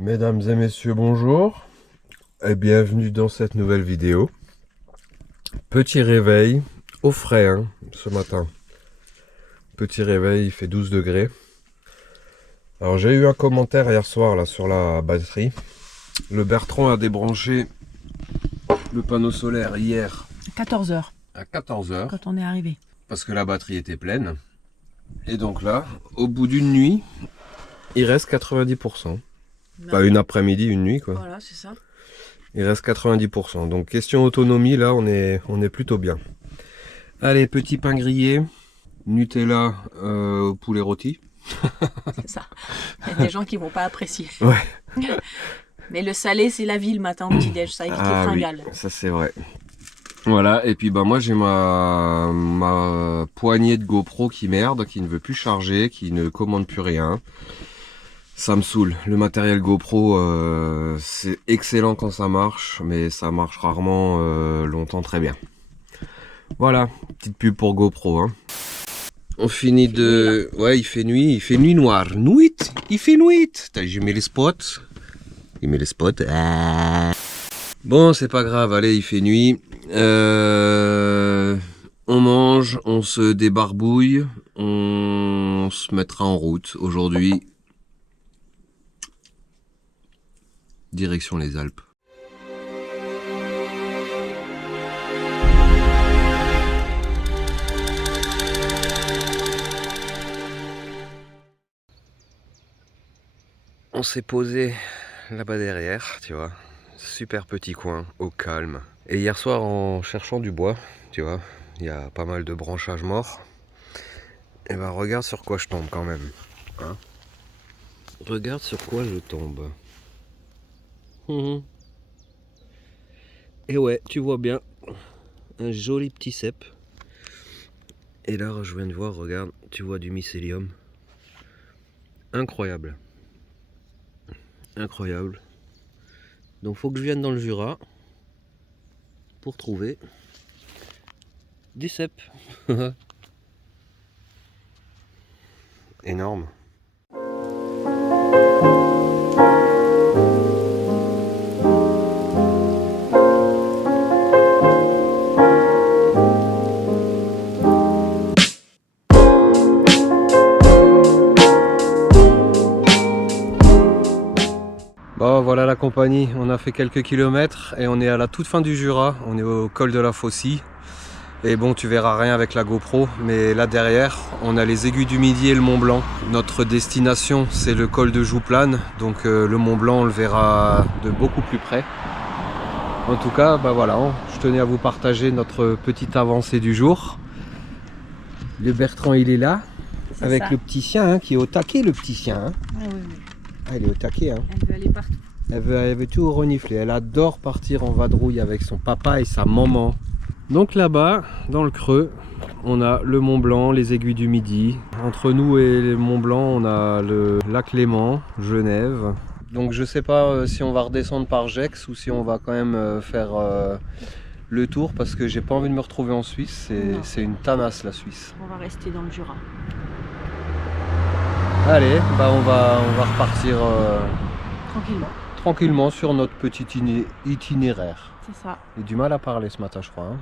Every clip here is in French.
Mesdames et messieurs, bonjour et bienvenue dans cette nouvelle vidéo. Petit réveil au frais ce matin. Petit réveil, il fait 12 degrés. Alors j'ai eu un commentaire hier soir là sur la batterie. Le Bertrand a débranché le panneau solaire hier 14h à 14 h quand on est arrivé. parce que la batterie était pleine. Et donc là, au bout d'une nuit, il reste 90%. Pas une après-midi, une nuit quoi. Voilà, c'est ça. Il reste 90%. Donc question autonomie, là on est plutôt bien. Allez, petit pain grillé, Nutella au poulet rôti. C'est ça. Il y a des gens qui vont pas apprécier. Ouais. Mais le salé, c'est la vie le matin au petit-déj, ça évite les fringales. Oui, ça c'est vrai. Voilà, et puis bah moi j'ai ma poignée de GoPro qui merde, qui ne veut plus charger, qui ne commande plus rien. Ça me saoule. Le matériel GoPro, c'est excellent quand ça marche, mais ça marche rarement longtemps très bien. Voilà, petite pub pour GoPro. On finit de... Ouais, il fait nuit noire. Nuit, il fait nuit. Je mets les spots. Il met les spots. Bon, c'est pas grave, allez, il fait nuit. On mange, on se débarbouille, on se mettra en route aujourd'hui. Direction les Alpes. On s'est posé là-bas derrière, tu vois. Super petit coin, au calme. Et hier soir, en cherchant du bois, tu vois, il y a pas mal de branchages morts. Et ben regarde sur quoi je tombe quand même. Hein, regarde sur quoi je tombe. Et ouais, tu vois bien, un joli petit cep. Et là, je viens de voir, regarde, tu vois du mycélium. Incroyable. Incroyable. Donc faut que je vienne dans le Jura pour trouver des cèpes. Énorme. Bon, voilà la compagnie, on a fait quelques kilomètres et on est à la toute fin du Jura, on est au col de la Faucille. Et bon, tu verras rien avec la GoPro, mais là derrière, on a les Aiguilles du Midi et le Mont Blanc. Notre destination, c'est le col de Jouplane, donc le Mont Blanc, on le verra de beaucoup plus près. En tout cas, bah voilà, je tenais à vous partager notre petite avancée du jour. Le Bertrand, il est là, avec le petit chien, qui est au taquet, le petit chien. Ah, oui. Ah, il est au taquet. Elle veut aller partout. Elle veut tout renifler. Elle adore partir en vadrouille avec son papa et sa maman. Donc là-bas, dans le creux, on a le Mont Blanc, les Aiguilles du Midi. Entre nous et le Mont Blanc, on a le lac Léman, Genève. Donc je sais pas si on va redescendre par Gex ou si on va quand même faire le tour parce que j'ai pas envie de me retrouver en Suisse. C'est une tanasse la Suisse. On va rester dans le Jura. Allez, bah on va repartir tranquillement sur notre petit itinéraire. C'est ça. J'ai du mal à parler ce matin, je crois.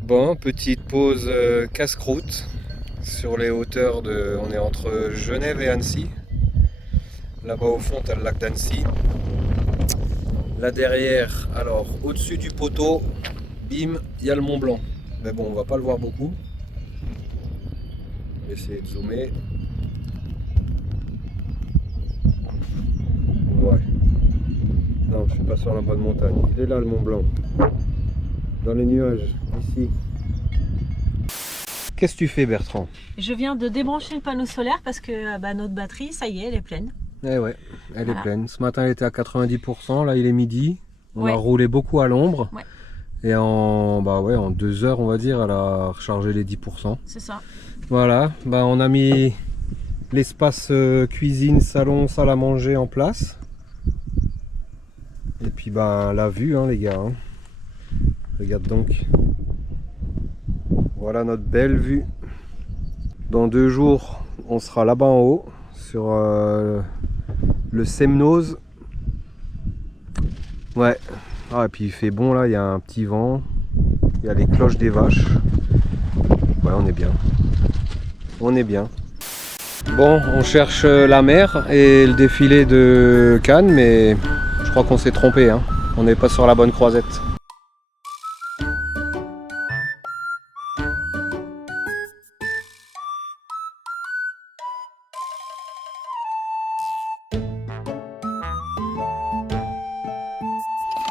Bon, petite pause casse-croûte sur les hauteurs de... On est entre Genève et Annecy. Là-bas au fond, tu as le lac d'Annecy. Là derrière, alors au-dessus du poteau, bim, il y a le Mont Blanc. Mais bon, on va pas le voir beaucoup. On va essayer de zoomer. Ouais. Non, je suis pas sur la bonne montagne. Il est là le Mont Blanc. Dans les nuages, ici. Qu'est-ce que tu fais, Bertrand? Je viens de débrancher le panneau solaire parce que notre batterie, ça y est, elle est pleine. Eh ouais, elle Voilà. est pleine. Ce matin, elle était à 90%. Là, il est midi. On Ouais. a roulé beaucoup à l'ombre. Ouais. Et en 2 heures, on va dire, elle a rechargé les 10%. C'est ça. Voilà, on a mis l'espace cuisine, salon, salle à manger en place. Et puis la vue, hein, les gars. Hein. Regarde donc. Voilà notre belle vue. Dans 2 jours, on sera là-bas en haut, sur le Semnoz. Ouais. Ah, et puis il fait bon là, il y a un petit vent. Il y a les cloches des vaches. Ouais, on est bien. On est bien. Bon, on cherche la mer et le défilé de Cannes, mais je crois qu'on s'est trompé. Hein. On n'est pas sur la bonne croisette.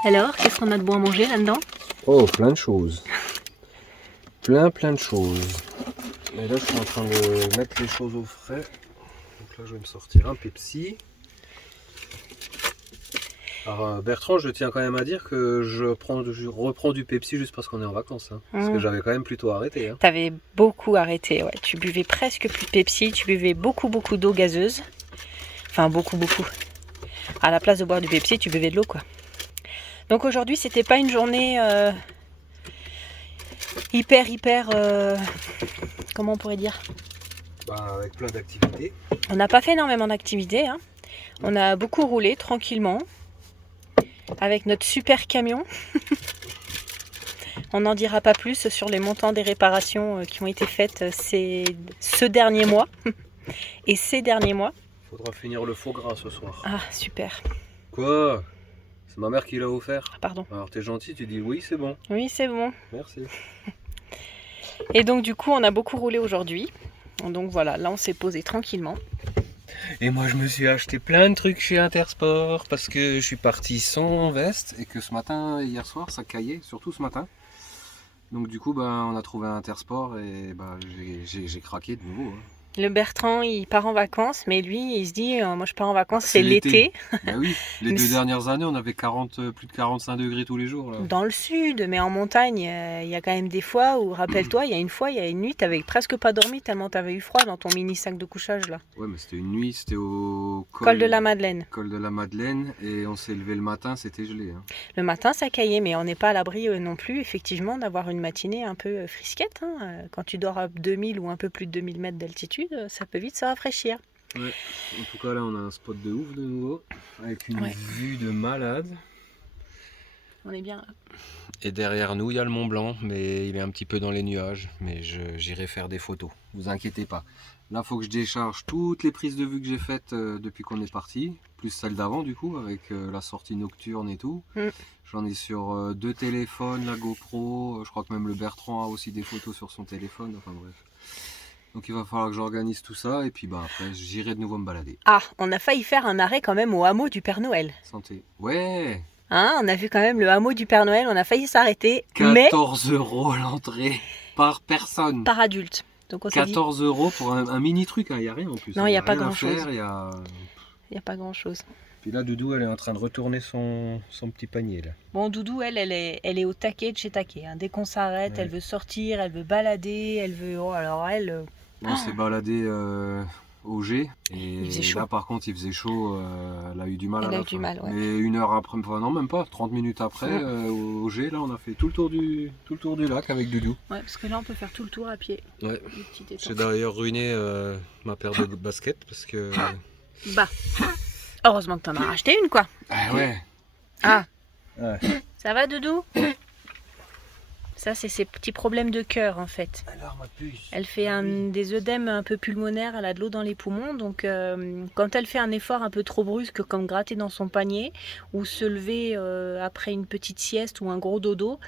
Alors, qu'est-ce qu'on a de bon à manger là-dedans? Oh, plein de choses. Plein de choses. Et là, je suis en train de mettre les choses au frais. Donc là, je vais me sortir un Pepsi. Alors, Bertrand, je tiens quand même à dire que je reprends du Pepsi juste parce qu'on est en vacances. Hein. Parce que j'avais quand même plutôt arrêté. Hein. T'avais beaucoup arrêté, ouais. Tu buvais presque plus de Pepsi, tu buvais beaucoup d'eau gazeuse. Enfin, beaucoup. À la place de boire du Pepsi, tu buvais de l'eau, quoi. Donc aujourd'hui, c'était pas une journée hyper... comment on pourrait dire? Avec plein d'activités. On n'a pas fait énormément d'activités. Hein. On a beaucoup roulé tranquillement avec notre super camion. On n'en dira pas plus sur les montants des réparations qui ont été faites ce dernier mois et ces derniers mois. Faudra finir le faux gras ce soir. Ah, super. Quoi? C'est ma mère qui l'a offert. Pardon. Alors t'es gentil, tu dis oui, c'est bon. Oui, c'est bon. Merci. Et donc du coup, on a beaucoup roulé aujourd'hui. Donc voilà, là on s'est posé tranquillement. Et moi je me suis acheté plein de trucs chez Intersport parce que je suis parti sans veste et que ce matin, hier soir, ça caillait, surtout ce matin. Donc du coup, on a trouvé un Intersport et j'ai craqué de nouveau. Hein. Le Bertrand, il part en vacances, mais lui, il se dit, moi je pars en vacances, c'est l'été. Ben oui, les 2 dernières années, on avait plus de 45 degrés tous les jours. Là. Dans le sud, mais en montagne, il y a quand même des fois où, rappelle-toi, il y a une nuit, t'avais presque pas dormi tellement t'avais eu froid dans ton mini sac de couchage là. Ouais, mais c'était une nuit, c'était au col de la Madeleine. Col de la Madeleine, et on s'est levé le matin, c'était gelé. Hein. Le matin, ça caillait, mais on n'est pas à l'abri non plus, effectivement, d'avoir une matinée un peu frisquette. Hein. Quand tu dors à 2000 ou un peu plus de 2000 mètres d'altitude, ça peut vite se rafraîchir. Ouais, en tout cas là on a un spot de ouf de nouveau, avec une vue de malade. On est bien là. Et derrière nous il y a le Mont Blanc, mais il est un petit peu dans les nuages, mais j'irai faire des photos, vous inquiétez pas. Là faut que je décharge toutes les prises de vue que j'ai faites depuis qu'on est parti, plus celles d'avant du coup, avec la sortie nocturne et tout. J'en ai sur 2 téléphones, la GoPro, je crois que même le Bertrand a aussi des photos sur son téléphone, enfin bref. Donc il va falloir que j'organise tout ça et puis après j'irai de nouveau me balader. Ah, on a failli faire un arrêt quand même au hameau du Père Noël. Santé. Ouais. Hein, on a vu quand même le hameau du Père Noël, on a failli s'arrêter. 14 € l'entrée par personne. Par adulte. Donc on 14 € pour un mini truc, il n'y a rien en plus. Non, il n'y a pas grand chose. Il n'y a pas grand chose. Puis là Doudou elle est en train de retourner son petit panier là. Bon, Doudou elle est au taquet de chez taquet. Hein. Dès qu'on s'arrête, elle veut sortir, elle veut balader, elle veut... Oh, alors elle... On s'est baladé au G et il faisait chaud. Là par contre il faisait chaud, elle a eu du mal à la fin. Ouais. Mais 1 heure après, enfin non même pas, 30 minutes après au G là on a fait tout le tour du lac avec Doudou. Ouais, parce que là on peut faire tout le tour à pied. Ouais. J'ai d'ailleurs ruiné ma paire de baskets parce que... Heureusement que t'en as racheté une quoi. Ah ouais. Ah. Ouais. Ça va Doudou? Ça, c'est ses petits problèmes de cœur en fait. Alors, ma puce. Elle fait des œdèmes un peu pulmonaires, elle a de l'eau dans les poumons. Donc, quand elle fait un effort un peu trop brusque, comme gratter dans son panier ou se lever après une petite sieste ou un gros dodo,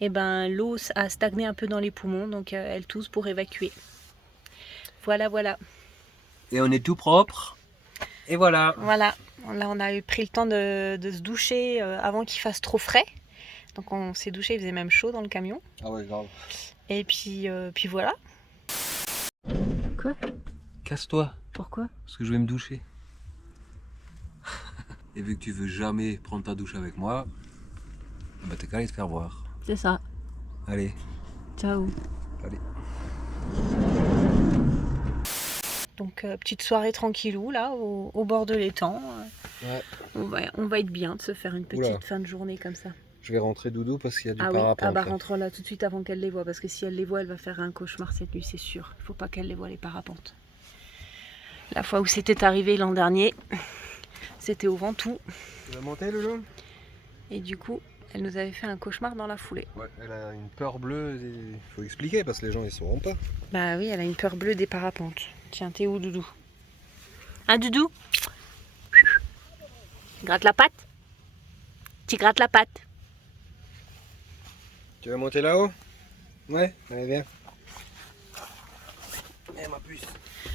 et ben, l'eau a stagné un peu dans les poumons. Donc, elle tousse pour évacuer. Voilà. Et on est tout propre. Et voilà. Voilà. Là, on a pris le temps de se doucher avant qu'il fasse trop frais. Donc on s'est douché, il faisait même chaud dans le camion. Ah ouais, grave. Et puis voilà. Quoi? Casse-toi, Pourquoi? parce que je vais me doucher. Et vu que tu veux jamais prendre ta douche avec moi, bah t'es qu'à aller te faire voir. C'est ça. Allez, Ciao. allez. Donc petite soirée tranquillou là au bord de l'étang. Ouais. On va être bien de se faire une petite Oula. fin de journée comme ça. Je vais rentrer doudou parce qu'il y a du Ah oui, parapente. ah bah là. rentrons là tout de suite avant qu'elle les voie parce que si elle les voit elle va faire un cauchemar cette nuit c'est sûr. Il faut pas qu'elle les voie les parapentes. La fois où c'était arrivé l'an dernier, c'était au Ventoux Tu vas monter Loulou? et du coup elle nous avait fait un cauchemar dans la foulée. Ouais, elle a une peur bleue, il faut expliquer parce que les gens ils sauront pas. Bah oui, elle a une peur bleue des parapentes. Tiens, t'es où Doudou? Hein Doudou? Gratte la patte? Tu grattes la patte? Tu vas monter là-haut? Ouais, allez viens. Eh ma puce,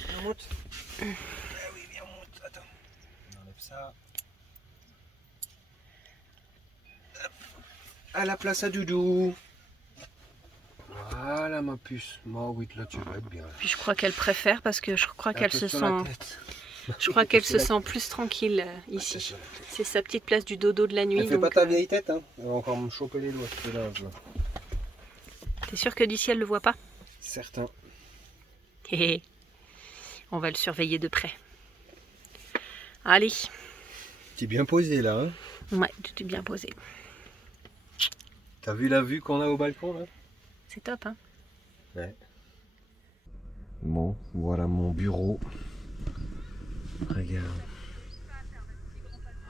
viens monte. Eh oui, viens monte, attends. On enlève ça. Hop. À la place à Doudou. Voilà ma puce. Moi oui, là tu vas être bien. Puis je crois qu'elle préfère parce que je crois qu'elle se Sur sent... la tête. Je crois qu'elle se sent plus tranquille ici. Sur la tête. C'est sa petite place du dodo de la nuit. Elle fait pas donc, ta vieille tête, hein. Elle va encore me choper les doigts. C'est là, là. T'es sûr que d'ici elle le voit pas? Certain. Hé hé. On va le surveiller de près. Allez. T'es bien posé là, hein. Ouais, tout est bien posé. T'as vu la vue qu'on a au balcon là? C'est top, hein? Ouais. Bon, voilà mon bureau. Regarde.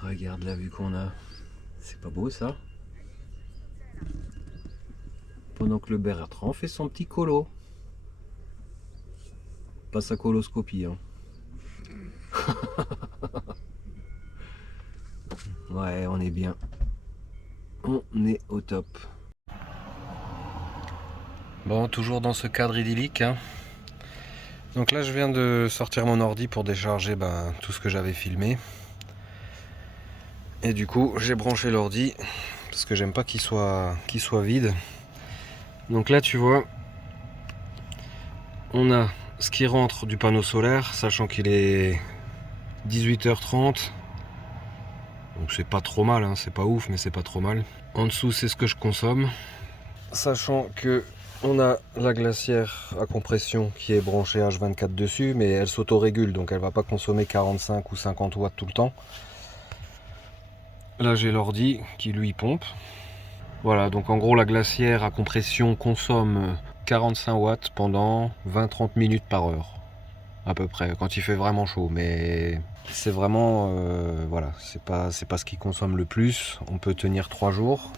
Regarde la vue qu'on a. C'est pas beau ça? Pendant que le Bertrand fait son petit colo. Pas sa coloscopie, hein. Ouais, on est bien. On est au top. Bon, toujours dans ce cadre idyllique, hein. Donc là, je viens de sortir mon ordi pour décharger tout ce que j'avais filmé. Et du coup, j'ai branché l'ordi parce que j'aime pas qu'il soit vide. Donc là, tu vois, on a ce qui rentre du panneau solaire, sachant qu'il est 18h30. Donc c'est pas trop mal, hein. C'est pas ouf, mais c'est pas trop mal. En dessous, c'est ce que je consomme. Sachant que on a la glacière à compression qui est branchée H24 dessus, mais elle s'autorégule, donc elle va pas consommer 45 ou 50 watts tout le temps. Là j'ai l'ordi qui lui pompe. Voilà, donc en gros la glacière à compression consomme 45 watts pendant 20-30 minutes par heure. À peu près, quand il fait vraiment chaud, mais c'est vraiment, voilà, c'est pas ce qui consomme le plus. On peut tenir 3 jours.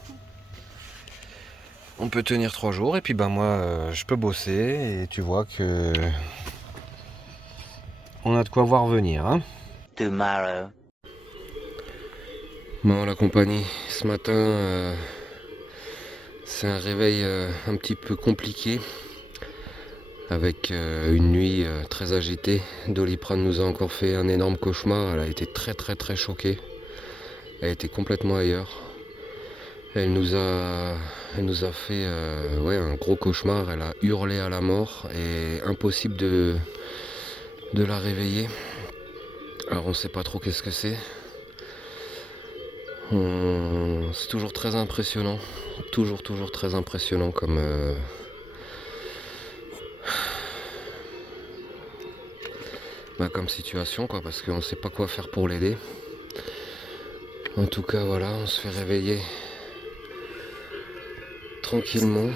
On peut tenir 3 jours et puis moi je peux bosser et tu vois que on a de quoi voir venir, hein. Tomorrow. Bon, la compagnie, ce matin, c'est un réveil un petit peu compliqué, avec une nuit très agitée. Doliprane nous a encore fait un énorme cauchemar, elle a été très choquée, elle était complètement ailleurs. Elle nous a fait ouais, un gros cauchemar, elle a hurlé à la mort et impossible de la réveiller. Alors on sait pas trop qu'est-ce que c'est. C'est toujours très impressionnant, toujours très impressionnant comme comme situation quoi, parce qu'on sait pas quoi faire pour l'aider. En tout cas voilà, on se fait réveiller tranquillement.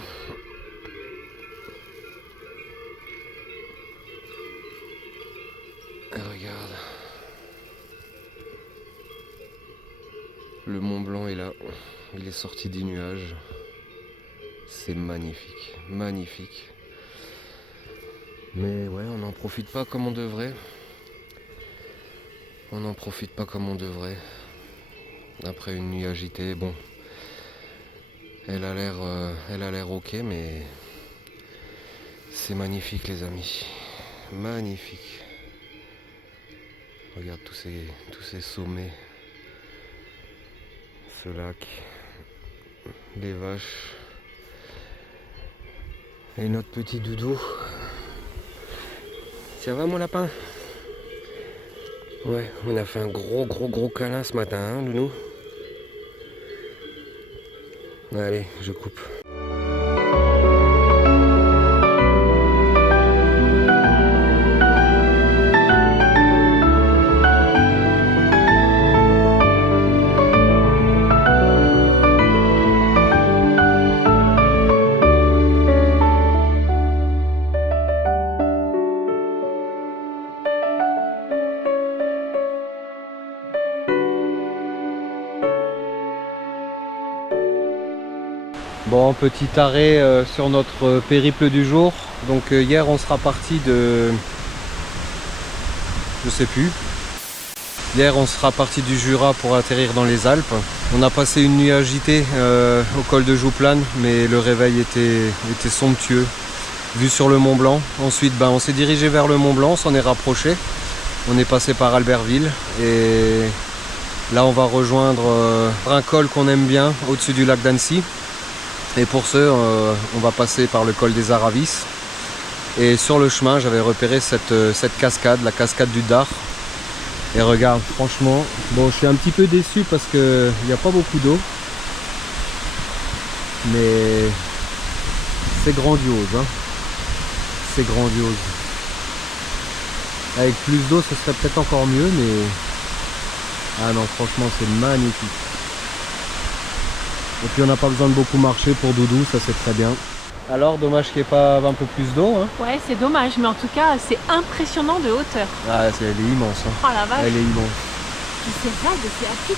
Et regarde, le Mont Blanc est là, il est sorti des nuages. C'est magnifique, magnifique. Mais ouais, on n'en profite pas comme on devrait. On n'en profite pas comme on devrait. Après une nuit agitée, bon, elle a l'air ok, mais c'est magnifique les amis, magnifique. Regarde tous ces sommets, ce lac, les vaches et notre petit doudou Ça va mon lapin? Ouais, on a fait un gros câlin ce matin, hein, Nounou? Allez, je coupe. Bon, petit arrêt sur notre périple du jour. Donc hier on sera parti de... je sais plus. Hier on sera parti du Jura pour atterrir dans les Alpes. On a passé une nuit agitée au col de Jouplane, mais le réveil était somptueux, vu sur le Mont Blanc. Ensuite on s'est dirigé vers le Mont Blanc, on s'en est rapproché. On est passé par Albertville et là on va rejoindre un col qu'on aime bien au-dessus du lac d'Annecy. Et pour ce, on va passer par le col des Aravis. Et sur le chemin, j'avais repéré cette cascade, la cascade du Dard. Et regarde, franchement, bon, je suis un petit peu déçu parce qu'il n'y a pas beaucoup d'eau. Mais c'est grandiose, hein. C'est grandiose. Avec plus d'eau, ce serait peut-être encore mieux, mais... ah non, franchement, c'est magnifique. Et puis on n'a pas besoin de beaucoup marcher pour Doudou, ça c'est très bien. Alors dommage qu'il n'y ait pas un peu plus d'eau, hein. Ouais, c'est dommage, mais en tout cas, c'est impressionnant de hauteur. Ah, elle est immense, hein. Oh la vache. Elle est immense. C'est vague, c'est actif.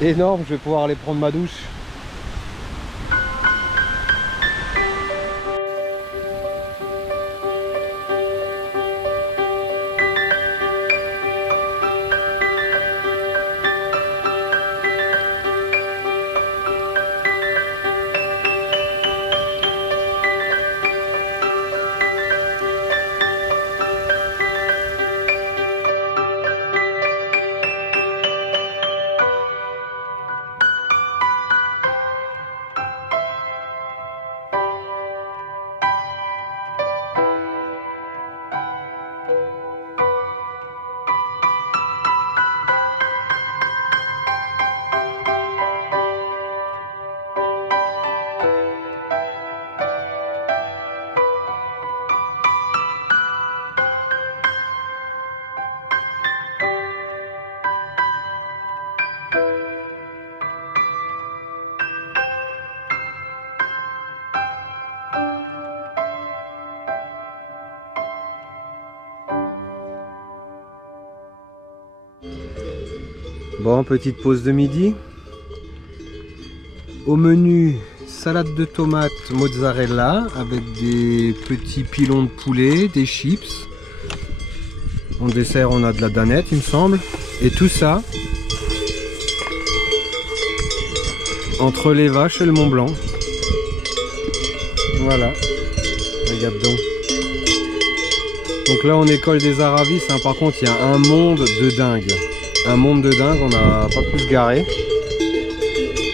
Énorme, je vais pouvoir aller prendre ma douche. Bon, petite pause de midi. Au menu, salade de tomates mozzarella avec des petits pilons de poulet, des chips. En dessert, on a de la danette, il me semble. Et tout ça entre les vaches et le Mont Blanc. Voilà. Regarde donc. Donc là, on est col des Aravis. Hein. Par contre, il y a un monde de dingue. Un monde de dingue, on n'a pas pu se garer.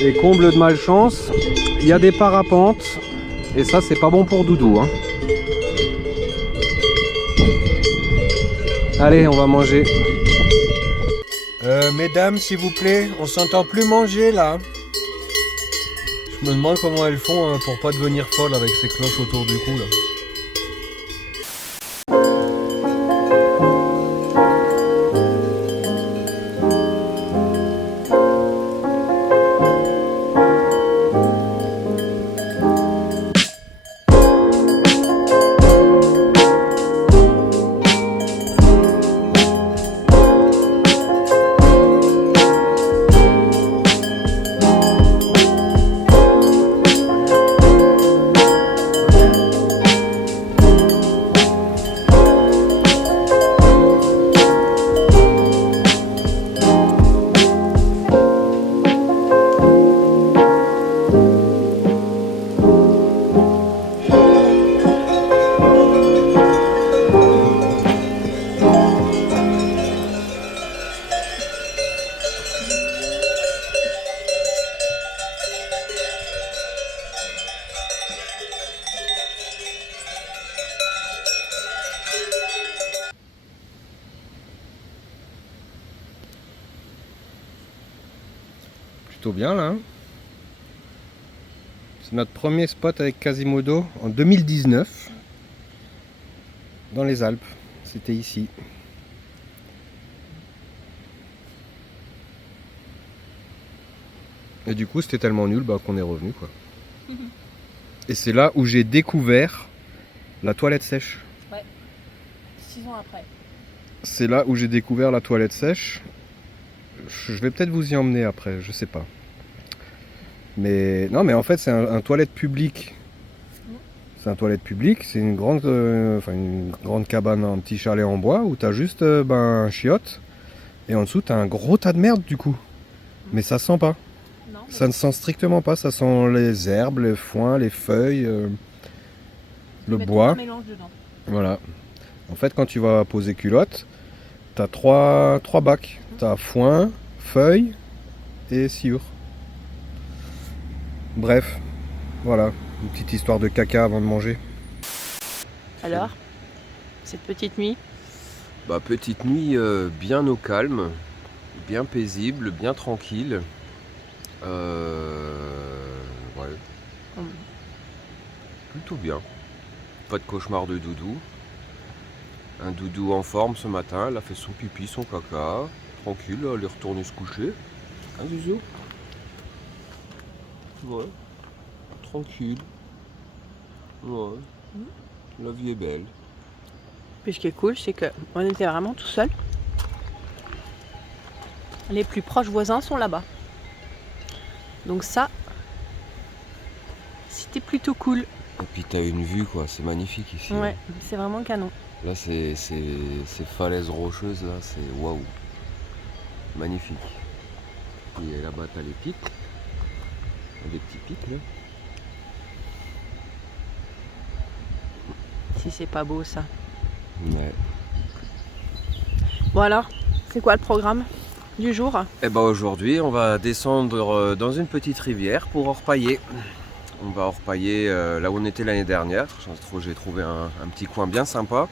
Et comble de malchance, il y a des parapentes. Et ça, c'est pas bon pour Doudou. Hein. Allez, on va manger. Mesdames, s'il vous plaît, on s'entend plus manger là. Je me demande comment elles font pour pas devenir folles avec ces cloches autour du cou là. plutôt bien là. C'est notre premier spot avec Quasimodo en 2019 dans les Alpes. C'était ici. Et du coup c'était tellement nul qu'on est revenu quoi. Et c'est là où j'ai découvert la toilette sèche. Ouais. 6 ans après. C'est là où j'ai découvert la toilette sèche. Je vais peut-être vous y emmener après, je sais pas. Mais non, mais en fait c'est un toilette public. C'est un toilette public, c'est une grande cabane, un petit chalet en bois où t'as juste un chiotte et en dessous t'as un gros tas de merde du coup. Mais ça sent pas. Non, mais Ça ne sent strictement pas, ça sent les herbes, le foin, les feuilles, le mettre bois. un mélange dedans. Voilà. En fait, quand tu vas poser culotte, tu as trois bacs. Tu as foin, feuilles et sciure. Bref, voilà. Une petite histoire de caca avant de manger. Alors, cette petite nuit, Petite nuit bien au calme, bien paisible, bien tranquille. Ouais. Plutôt bien. Pas de cauchemar de doudou. Un doudou en forme ce matin, elle a fait son pipi, son caca. Tranquille, elle est retournée se coucher. Hein, Zouzou? Ouais. Tranquille. Ouais. La vie est belle. puis ce qui est cool, c'est qu'on était vraiment tout seul. Les plus proches voisins sont là-bas. Donc ça, c'était plutôt cool. Et puis t'as une vue quoi, c'est magnifique ici. Ouais, c'est vraiment canon. Là c'est ces falaises rocheuses là, c'est waouh. Magnifique. Et là-bas t'as les pics. Des petits pics là. Si c'est pas beau ça. Ouais. Bon alors, c'est quoi le programme du jour? Et aujourd'hui on va descendre dans une petite rivière pour orpailler. On va orpailler là où on était l'année dernière. J'ai trouvé un petit coin bien sympa.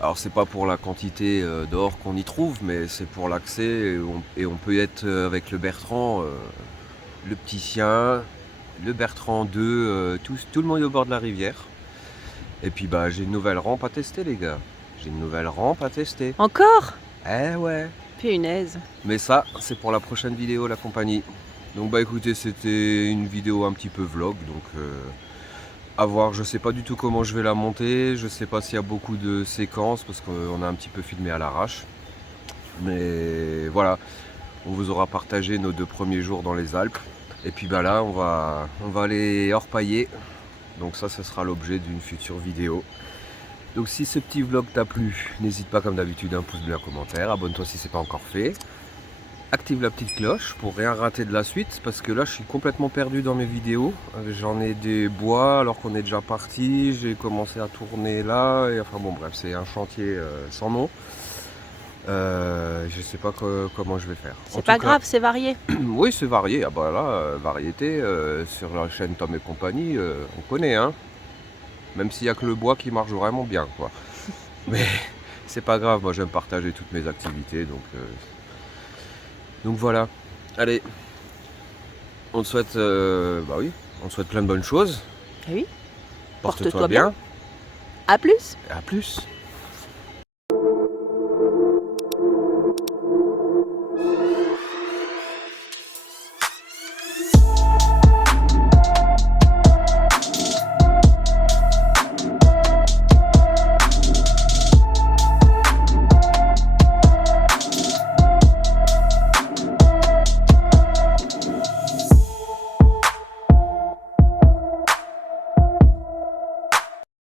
Alors c'est pas pour la quantité d'or qu'on y trouve, mais c'est pour l'accès et on peut être avec le Bertrand, le petit sien, le Bertrand 2, tout le monde est au bord de la rivière. Et puis j'ai une nouvelle rampe à tester les gars. J'ai une nouvelle rampe à tester. Encore? Eh ouais. Punaise. Mais ça c'est pour la prochaine vidéo la compagnie. Donc écoutez, c'était une vidéo un petit peu vlog, donc à voir, je sais pas du tout comment je vais la monter, je sais pas s'il y a beaucoup de séquences parce qu'on a un petit peu filmé à l'arrache. Mais voilà, on vous aura partagé nos 2 premiers jours dans les Alpes. Et puis là on va aller orpailler. Donc ça sera l'objet d'une future vidéo. Donc si ce petit vlog t'a plu, n'hésite pas comme d'habitude un pouce bleu, un commentaire, abonne-toi si c'est pas encore fait. Active la petite cloche pour rien rater de la suite parce que là je suis complètement perdu dans mes vidéos. J'en ai des bois alors qu'on est déjà parti, j'ai commencé à tourner là et enfin bon bref c'est un chantier sans nom. Je sais pas comment je vais faire. C'est pas grave, c'est varié. Oui c'est varié, là variété sur la chaîne Tom et compagnie, on connaît hein. Même s'il n'y a que le bois qui marche vraiment bien quoi. Mais c'est pas grave, moi j'aime partager toutes mes activités donc voilà, allez, on te souhaite, on te souhaite plein de bonnes choses. Oui. Porte-toi bien. À plus. À plus.